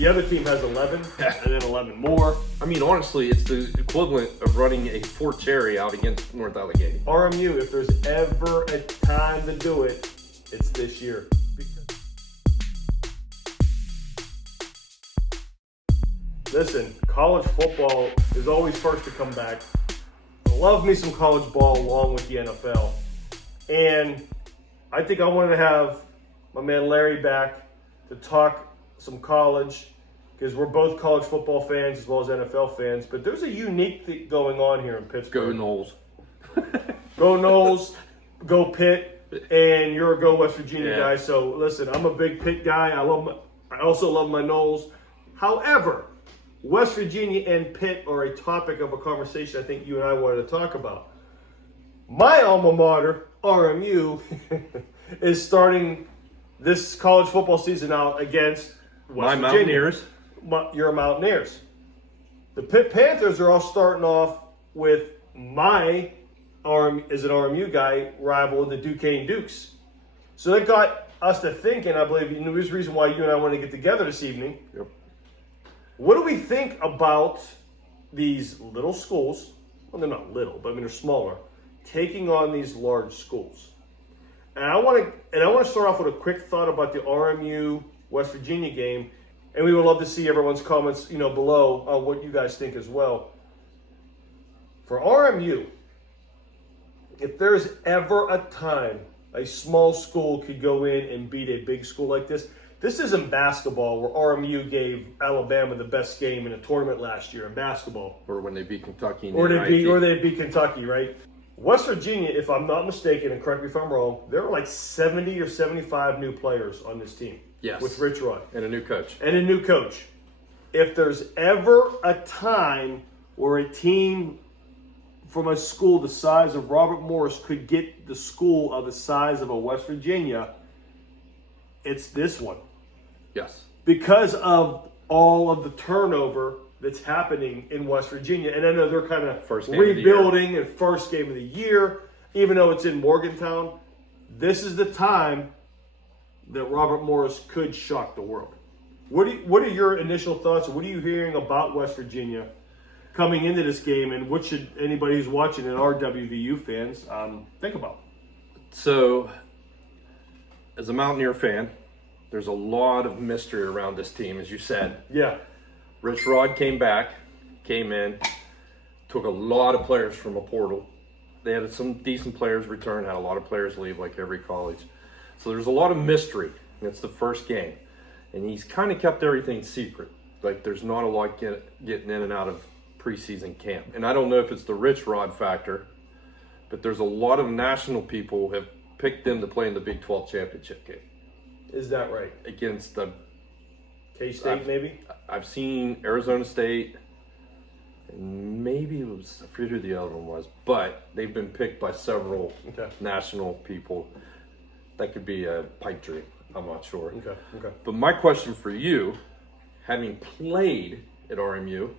The other team has 11, and then 11 more. I mean, honestly, it's the equivalent of running a Fort Cherry out against North Allegheny. RMU, if there's ever a time to do it, it's this year. Listen, college football is always first to come back. I love me some college ball along with the NFL. And I think I wanted to have my man Larry back to talk some college, because we're both college football fans as well as NFL fans. But there's a unique thing going on here in Pittsburgh. Go Noles. Go Noles, go Pitt, and you're a go West Virginia Yeah. guy. So listen, I'm a big Pitt guy. I also love my Noles. However, West Virginia and Pitt are a topic of a conversation I think you and I wanted to talk about. My alma mater, RMU, is starting this college football season out against West Virginia. Mountaineers. Your Mountaineers. The Pitt Panthers are all starting off with my as an RMU guy rival, the Duquesne Dukes. So that got us to thinking, I believe, and there's a reason why you and I want to get together this evening. Yep. What do we think about these little schools? Well, they're not little, but I mean they're smaller, taking on these large schools. And I want to start off with a quick thought about the RMU West Virginia game, and we would love to see everyone's comments, below on what you guys think as well. For RMU, if there's ever a time a small school could go in and beat a big school like this isn't basketball where RMU gave Alabama the best game in a tournament last year in basketball. Or when they beat Kentucky. Or they beat Kentucky, right? West Virginia, if I'm not mistaken, and correct me if I'm wrong, there were like 70 or 75 new players on this team. Yes. With Rich Rod. And a new coach. If there's ever a time where a team from a school the size of Robert Morris could get the school of the size of a West Virginia, it's this one. Yes. Because of all of the turnover that's happening in West Virginia. And I know they're kind of rebuilding and first game of the year, even though it's in Morgantown. This is the time that Robert Morris could shock the world. What are your initial thoughts? What are you hearing about West Virginia coming into this game, and what should anybody who's watching and our WVU fans think about? So, as a Mountaineer fan, there's a lot of mystery around this team, as you said. Yeah. Rich Rod came in, took a lot of players from a portal. They had some decent players return, had a lot of players leave, like every college. So there's a lot of mystery. It's the first game. And he's kind of kept everything secret. Like there's not a lot getting in and out of preseason camp. And I don't know if it's the Rich Rod factor, but there's a lot of national people who have picked them to play in the Big 12 championship game. Is that right? Against the K-State, maybe? I've seen Arizona State, and maybe it was, I forget who the other one was, but they've been picked by several national people. That could be a pipe dream. I'm not sure. Okay. But my question for you, having played at RMU,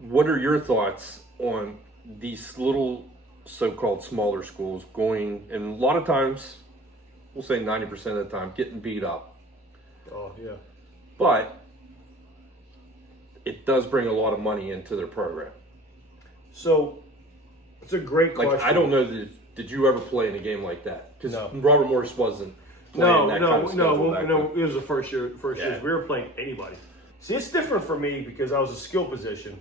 what are your thoughts on these little so-called smaller schools going, and a lot of times, we'll say 90% of the time, getting beat up? Oh, yeah. But it does bring a lot of money into their program. So, it's a great question. Like, I don't know, did you ever play in a game like that? Because No. Robert Morris wasn't playing that kind of schedule back then. It was the first year. We were playing anybody. See, it's different for me because I was a skill position.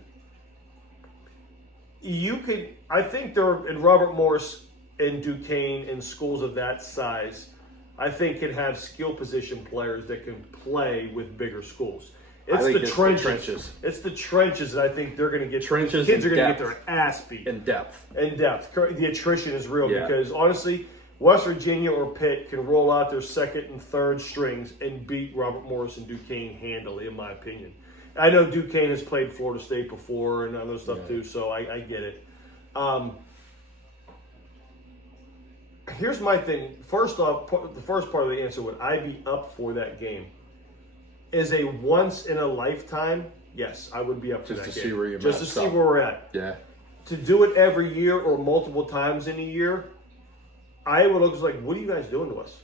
I think there, in Robert Morris and Duquesne and schools of that size, I think can have skill position players that can play with bigger schools. It's the trenches. It's the trenches that I think they're going to get. Trenches. Kids are going to get their ass beat. In depth. The attrition is real Yeah. because honestly, West Virginia or Pitt can roll out their second and third strings and beat Robert Morris and Duquesne handily, in my opinion. I know Duquesne has played Florida State before and other stuff too, so I get it. Here's my thing. First off, the first part of the answer, would I be up for that game? Is a once in a lifetime? Yes, I would be up for that game. Just to see where you're Just to see where we're at. Yeah. To do it every year or multiple times in a year, I would look like, what are you guys doing to us?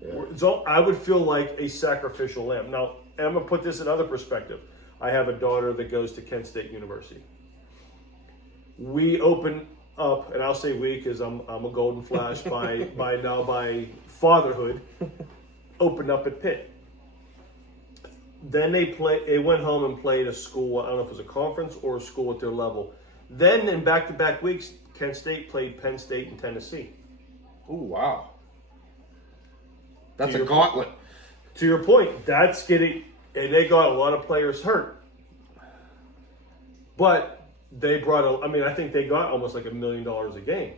Yeah. So I would feel like a sacrificial lamb. Now, and I'm going to put this in other perspective. I have a daughter that goes to Kent State University. We open up, and I'll say we because I'm a golden flash by fatherhood, opened up at Pitt. Then they went home and played a school, I don't know if it was a conference or a school at their level. Then in back-to-back weeks, Kent State played Penn State and Tennessee. Oh, wow. That's a gauntlet. To your point, that's getting, and they got a lot of players hurt. But they brought, I think they got almost like $1 million a game.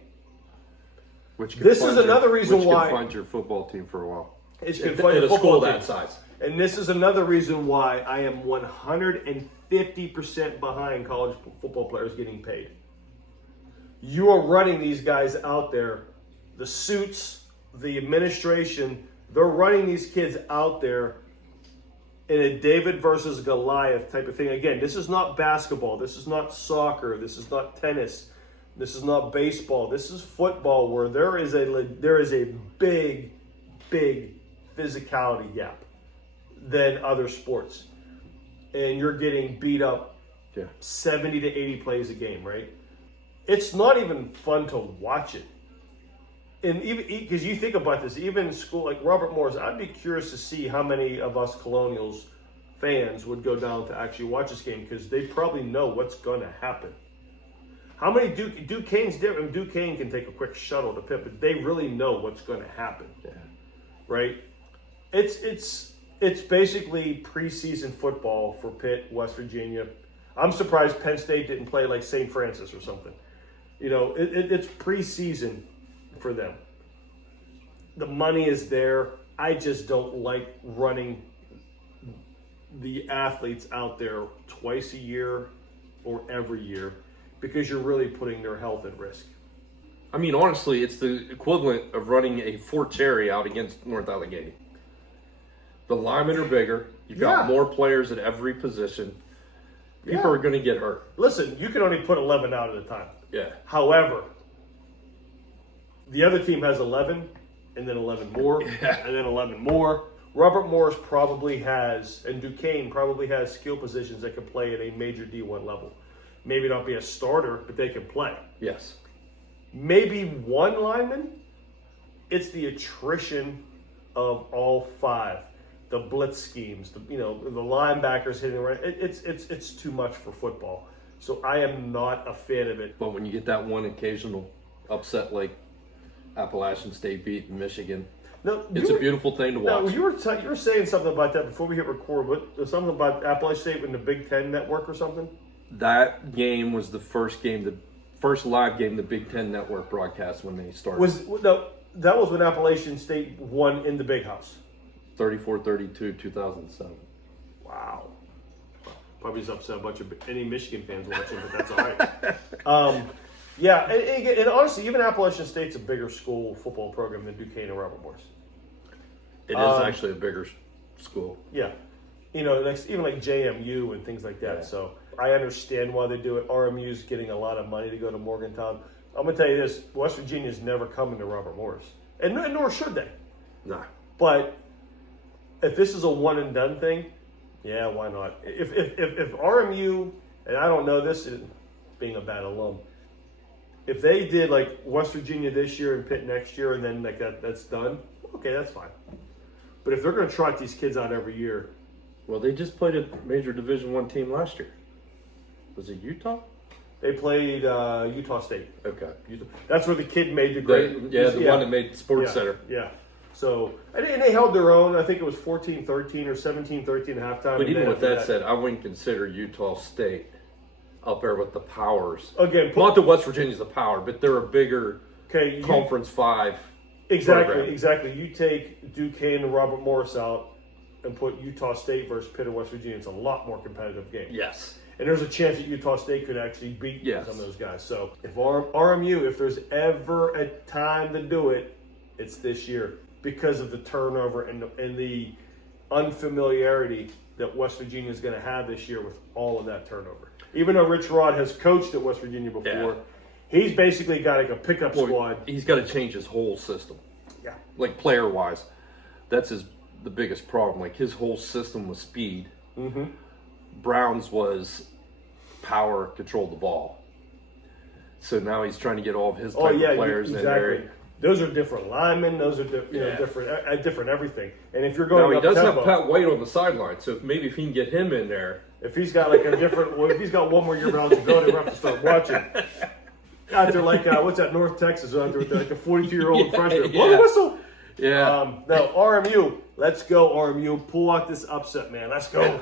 This is another reason why. Which could fund your football team for a while. It's at a school that size. And this is another reason why I am 150% behind college football players getting paid. You are running these guys out there, the suits, the administration, they're running these kids out there in a David versus Goliath type of thing. Again, this is not basketball. This is not soccer. This is not tennis. This is not baseball. This is football where there is a big physicality gap than other sports. And you're getting beat up 70 to 80 plays a game, right? It's not even fun to watch it. And even because you think about this, even in school, like Robert Morris, I'd be curious to see how many of us Colonials fans would go down to actually watch this game because they probably know what's going to happen. How many Duquesne's different? Duquesne can take a quick shuttle to Pitt, but they really know what's going to happen, right? It's basically preseason football for Pitt, West Virginia. I'm surprised Penn State didn't play like St. Francis or something. You know, it's preseason for them. The money is there. I just don't like running the athletes out there twice a year or every year because you're really putting their health at risk. I mean, honestly, it's the equivalent of running a Fort Cherry out against North Allegheny. The linemen are bigger. You've got more players at every position. People are going to get hurt. Listen, you can only put 11 out at a time. Yeah. However, the other team has 11, and then 11 more, and then 11 more. Robert Morris probably has, and Duquesne probably has skill positions that can play at a major D1 level. Maybe not be a starter, but they can play. Yes. Maybe one lineman. It's the attrition of all five. The blitz schemes, the linebackers hitting right. It's too much for football. So I am not a fan of it. But when you get that one occasional upset like Appalachian State beat Michigan, it's a beautiful thing to watch. No, you were saying something about that before we hit record. Something about Appalachian State in the Big Ten Network or something? That game was the first live game the Big Ten Network broadcast when they started. That was when Appalachian State won in the Big House. 34-32, 2007. Wow. Probably just upset a bunch of any Michigan fans watching, but that's all right. And honestly, even Appalachian State's a bigger school football program than Duquesne and Robert Morris. It is actually a bigger school. Yeah. Even like JMU and things like that. Yeah. So I understand why they do it. RMU's getting a lot of money to go to Morgantown. I'm going to tell you this. West Virginia's never coming to Robert Morris. And nor should they. No. But if this is a one and done thing, yeah, why not? If RMU, and I don't know this, being a bad alum, if they did like West Virginia this year and Pitt next year, and then like that's done, okay, that's fine. But if they're going to trot these kids out every year, well, they just played a major Division I team last year. Was it Utah? They played Utah State. Okay, that's where the kid made the great. One that made Sports Center. Yeah. So, and they held their own. I think it was 14-13 or 17-13 at halftime. But even with that said, I wouldn't consider Utah State up there with the powers. Again, not that West Virginia's a power, but they're a bigger Conference 5 program. Exactly. You take Duquesne and Robert Morris out and put Utah State versus Pitt and West Virginia. It's a lot more competitive game. Yes. And there's a chance that Utah State could actually beat some of those guys. So if RMU, if there's ever a time to do it, it's this year. Because of the turnover and the unfamiliarity that West Virginia is going to have this year with all of that turnover. Even though Rich Rod has coached at West Virginia before, he's basically got like a pickup squad. He's got to change his whole system. Yeah. Like player-wise. That's his the biggest problem. Like his whole system was speed. Mm-hmm. Brown's was power, control the ball. So now he's trying to get all of his type of players in there. Those are different linemen. Those are different everything. And if you're Now going he does tempo, have Pat White on the sideline, so maybe if he can get him in there. if he's got like a different, if he's got one more year of eligibility, we'll have to start watching. Out there like what's that, North Texas? Out there with like a 42-year-old freshman. Blow the whistle. Yeah. No, RMU. Let's go, RMU. Pull out this upset, man. Let's go.